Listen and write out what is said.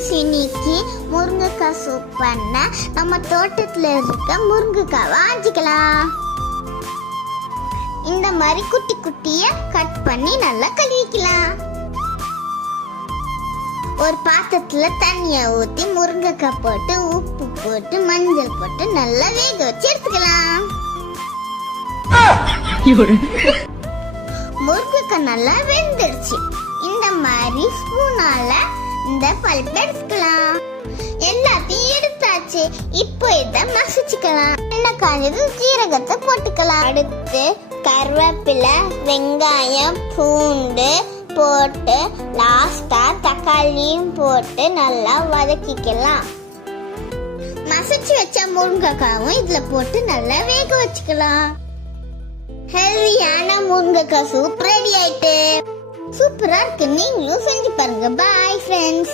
Friends, இன்னைக்கு முருங்கைக்காய் soup பண்ண நம்ம தோட்டத்தில் இருக்க முருங்கைக்காவை ஆஞ்சிக்கலாம். இந்த மாதிரி குட்டி குட்டியா கட் பண்ணி நல்லா கழுவிக்கலாம். ஒரு பாத்திரத்துல தண்ணியை ஊற்றி முருங்கைக்காய் போட்டு உப்பு போட்டு மஞ்சள் போட்டு நல்லா வேக வச்சு எடுத்துக்கலாம். முருங்கைக்காய் நல்லா வெந்துருச்சு. இந்த மாதிரி ஸ்பூனால இந்த பல்ப் எடுத்துக்கலாம். எல்லாத்தையும் எடுத்தாச்சு. இப்போ இதை மசிச்சுக்கலாம். எண்ணெய் காஞ்சது ஜீரகத்தை போட்டுக்கலாம். அடுத்து கருவேப்பிலை, வெங்காயம், பூண்டு போட்டு லாஸ்டா தக்காளியும் போட்டு நல்லா வதக்கிக்கலாம். மசிச்சு வச்ச முருங்கைக்காவும் இதுல போட்டு நல்லா வேக வச்சுக்கலாம். ஹெல்தியான முருங்கைக்காய் சூப் ரெடி ஆயிட்டு. சூப்பரா இருக்கு. நீங்களும் செஞ்சு பாருங்க. Bye friends.